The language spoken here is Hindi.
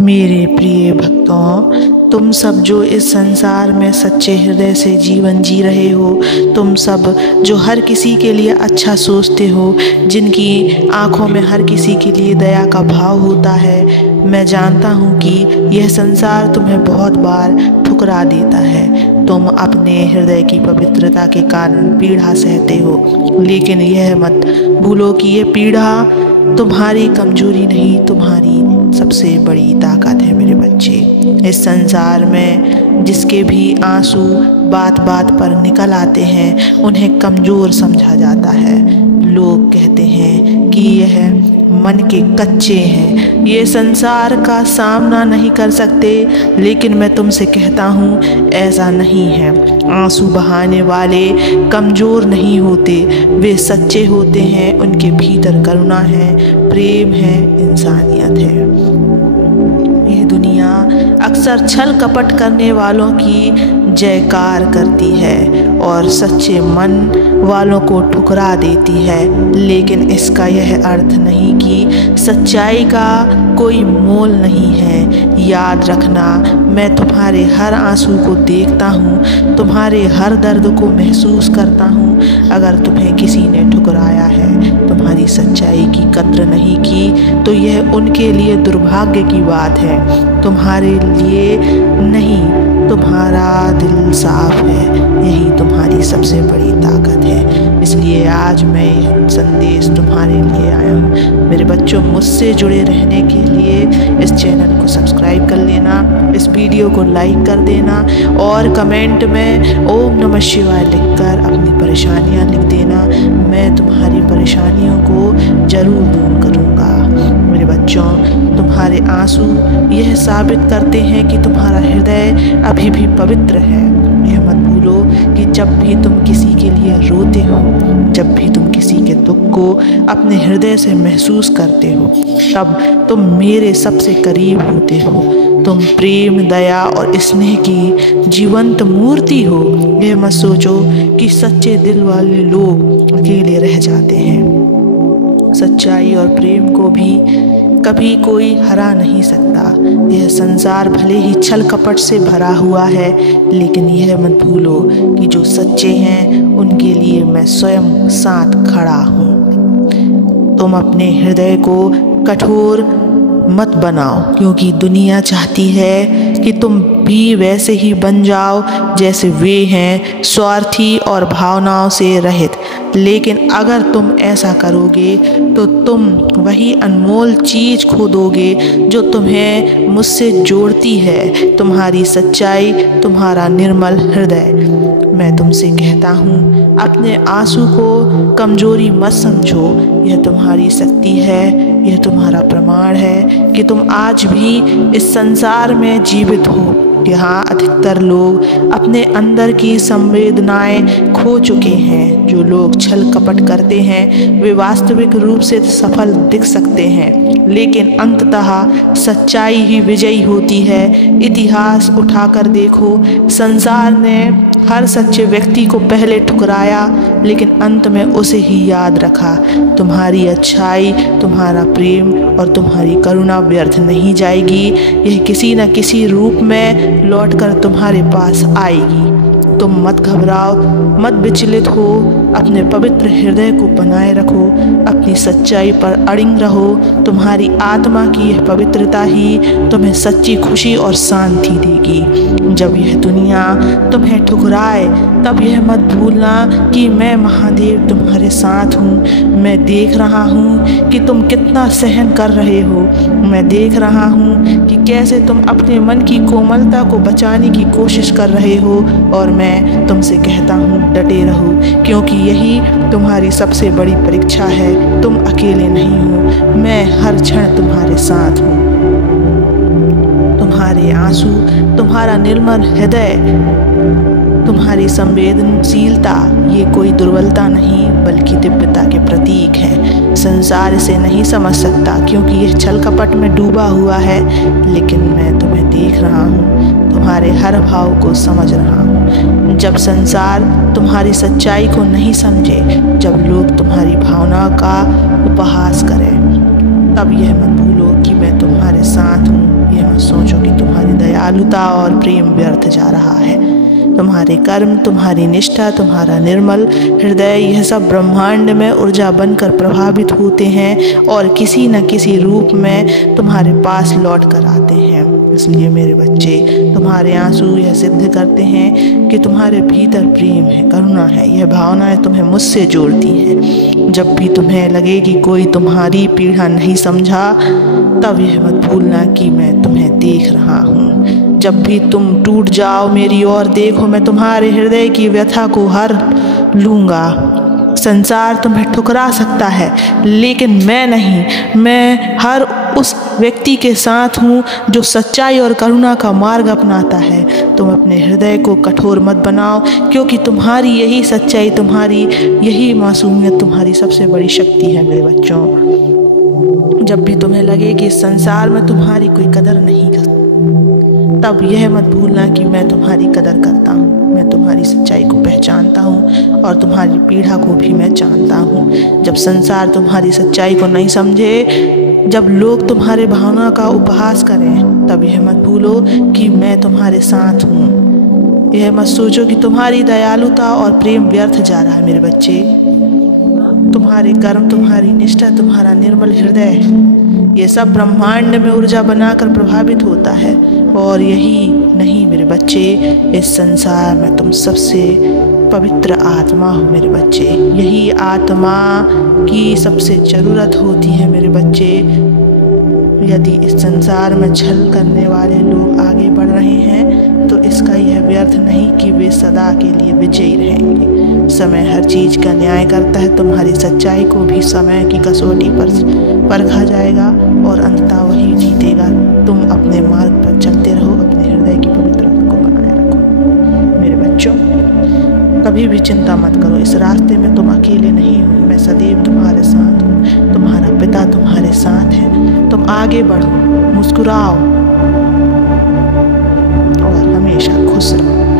मेरे प्रिय भक्तों, तुम सब जो इस संसार में सच्चे हृदय से जीवन जी रहे हो, तुम सब जो हर किसी के लिए अच्छा सोचते हो, जिनकी आंखों में हर किसी के लिए दया का भाव होता है, मैं जानता हूँ कि यह संसार तुम्हें बहुत बार ठुकरा देता है। तुम अपने हृदय की पवित्रता के कारण पीड़ा सहते हो, लेकिन यह मत भूलो कि यह पीड़ा तुम्हारी कमजोरी नहीं, तुम्हारी सबसे बड़ी ताकत है। मेरे बच्चे, इस संसार में जिसके भी आंसू बात बात पर निकल आते हैं, उन्हें कमज़ोर समझा जाता है। लोग कहते हैं कि यह मन के कच्चे हैं, ये संसार का सामना नहीं कर सकते, लेकिन मैं तुमसे कहता हूँ ऐसा नहीं है। आंसू बहाने वाले कमज़ोर नहीं होते, वे सच्चे होते हैं। उनके भीतर करुणा है, प्रेम है, इंसानियत है। यह दुनिया अक्सर छल कपट करने वालों की जयकार करती है और सच्चे मन वालों को ठुकरा देती है, लेकिन इसका यह अर्थ नहीं कि सच्चाई का कोई मोल नहीं है। याद रखना, मैं तुम्हारे हर आंसू को देखता हूँ, तुम्हारे हर दर्द को महसूस करता हूँ। अगर तुम्हें किसी ने ठुकराया है, तुम्हारी सच्चाई की कद्र नहीं की, तो यह उनके लिए दुर्भाग्य की बात है, तुम्हारे लिए नहीं। तुम्हारा दिल साफ है, यही तुम्हारी सबसे बड़ी ताकत है। इसलिए आज मैं यह संदेश तुम्हारे लिए आया हूँ। मेरे बच्चों, मुझसे जुड़े रहने के लिए इस चैनल को सब्सक्राइब कर लेना, इस वीडियो को लाइक कर देना और कमेंट में ओम नमः शिवाय लिखकर अपनी परेशानियाँ लिख देना। मैं तुम्हारी परेशानियों को जरूर दूर करूँगा। मेरे बच्चों, तुम्हारे आंसू यह साबित करते हैं कि तुम्हारा हृदय अभी भी पवित्र है। यह मत भूलो कि जब भी तुम किसी के लिए रोते हो, जब भी तुम किसी के दुख को अपने हृदय से महसूस करते हो, तब तुम मेरे सबसे करीब होते हो। तुम प्रेम, दया और स्नेह की जीवंत मूर्ति हो। यह मत सोचो कि सच्चे दिल वाले लोग अकेले रह जाते हैं। सच्चाई और प्रेम को भी कभी कोई हरा नहीं सकता। यह संसार भले ही छल कपट से भरा हुआ है, लेकिन यह मत भूलो कि जो सच्चे हैं उनके लिए मैं स्वयं साथ खड़ा हूँ। तुम अपने हृदय को कठोर मत बनाओ, क्योंकि दुनिया चाहती है कि तुम भी वैसे ही बन जाओ जैसे वे हैं, स्वार्थी और भावनाओं से रहित। लेकिन अगर तुम ऐसा करोगे तो तुम वही अनमोल चीज़ खो दोगे जो तुम्हें मुझसे जोड़ती है, तुम्हारी सच्चाई, तुम्हारा निर्मल हृदय। मैं तुमसे कहता हूँ, अपने आंसू को कमजोरी मत समझो, यह तुम्हारी शक्ति है, यह तुम्हारा प्रमाण है कि तुम आज भी इस संसार में जीवित हो। यहाँ अधिकतर लोग अपने अंदर की संवेदनाएं खो चुके हैं। जो लोग छल कपट करते हैं, वे वास्तविक रूप से सफल दिख सकते हैं, लेकिन अंततः सच्चाई ही विजयी होती है। इतिहास उठाकर देखो, संसार ने हर सच्चे व्यक्ति को पहले ठुकराया, लेकिन अंत में उसे ही याद रखा। तुम्हारी अच्छाई, तुम्हारा प्रेम और तुम्हारी करुणा व्यर्थ नहीं जाएगी। यह किसी न किसी रूप में लौटकर तुम्हारे पास आएगी। तुम मत घबराओ, मत विचलित हो, अपने पवित्र हृदय को बनाए रखो, अपनी सच्चाई पर अड़िग रहो। तुम्हारी आत्मा की यह पवित्रता ही तुम्हें सच्ची खुशी और शांति देगी। जब यह दुनिया तुम्हें ठुकराए, तब यह मत भूलना कि मैं महादेव तुम्हारे साथ हूँ। मैं देख रहा हूँ कि तुम कितना सहन कर रहे हो। मैं देख रहा हूँ कि कैसे तुम अपने मन की कोमलता को बचाने की कोशिश कर रहे हो, और मैं तुमसे कहता हूँ, डटे रहो, क्योंकि यही तुम्हारी सबसे बड़ी परीक्षा है। तुम अकेले नहीं हो, मैं हर क्षण तुम्हारे साथ हूँ। तुम्हारे आंसू, तुम्हारा निर्मल हृदय, तुम्हारी संवेदनशीलता, ये कोई दुर्बलता नहीं बल्कि दिव्यता के प्रतीक है। संसार इसे नहीं समझ सकता, क्योंकि यह छल कपट में डूबा हुआ है, लेकिन मैं तुम्हें देख रहा हूँ, तुम्हारे हर भाव को समझ रहा हूँ। जब संसार तुम्हारी सच्चाई को नहीं समझे, जब लोग तुम्हारी भावना का उपहास करें, तब यह मत भूलो कि मैं तुम्हारे साथ हूँ। यह दयालुता और प्रेम व्यर्थ जा रहा है। तुम्हारे कर्म, तुम्हारी निष्ठा, तुम्हारा निर्मल हृदय, यह सब ब्रह्मांड में ऊर्जा बनकर प्रभावित होते हैं और किसी न किसी रूप में तुम्हारे पास लौट कर आते हैं। इसलिए मेरे बच्चे, तुम्हारे आंसू यह सिद्ध करते हैं कि तुम्हारे भीतर प्रेम है, करुणा है। यह भावनाएं तुम्हें मुझसे जोड़ती हैं। जब भी तुम्हें लगे कि कोई तुम्हारी पीड़ा नहीं समझा, तब यह मत भूलना कि मैं तुम्हें देख रहा हूँ। जब भी तुम टूट जाओ, मेरी ओर देखो, मैं तुम्हारे हृदय की व्यथा को हर लूँगा। संसार तुम्हें ठुकरा सकता है, लेकिन मैं नहीं। मैं हर उस व्यक्ति के साथ हूँ जो सच्चाई और करुणा का मार्ग अपनाता है। तुम अपने हृदय को कठोर मत बनाओ, क्योंकि तुम्हारी यही सच्चाई, तुम्हारी यही मासूमियत तुम्हारी सबसे बड़ी शक्ति है मेरे बच्चों। जब भी तुम्हें लगे कि इस संसार में तुम्हारी कोई कदर नहीं करता, तब यह मत भूलना कि मैं तुम्हारी कदर करता हूँ। मैं तुम्हारी सच्चाई को पहचानता हूँ और तुम्हारी पीड़ा को भी मैं जानता हूँ। जब संसार तुम्हारी सच्चाई को नहीं समझे, जब लोग तुम्हारे भावना का उपहास करें, तब यह मत भूलो कि मैं तुम्हारे साथ हूँ। यह मत सोचो कि तुम्हारी दयालुता और प्रेम व्यर्थ जा रहा है मेरे बच्चे। तुम्हारे कर्म, तुम्हारी निष्ठा, तुम्हारा निर्मल हृदय, ये सब ब्रह्मांड में ऊर्जा बनाकर प्रभावित होता है। और यही नहीं मेरे बच्चे, इस संसार में तुम सबसे पवित्र आत्मा हो मेरे बच्चे। यही आत्मा की सबसे ज़रूरत होती है मेरे बच्चे। यदि इस संसार में छल करने वाले लोग आगे बढ़ रहे हैं, तो इसका यह व्यर्थ नहीं कि वे सदा के लिए विजयी रहेंगे। समय हर चीज़ का न्याय करता है। तुम्हारी सच्चाई को भी समय की कसौटी पर परखा जाएगा और अंततः वही जीतेगा। तुम अपने मार्ग पर चलते रहो, अपने हृदय की पवित्रता को बनाए रखो मेरे बच्चों। कभी भी चिंता मत करो, इस रास्ते में तुम अकेले नहीं हो। मैं सदैव तुम्हारे साथ हूँ। तुम्हारा पिता तुम्हारे साथ है। तुम आगे बढ़ो, मुस्कुराओ और हमेशा खुश रहो।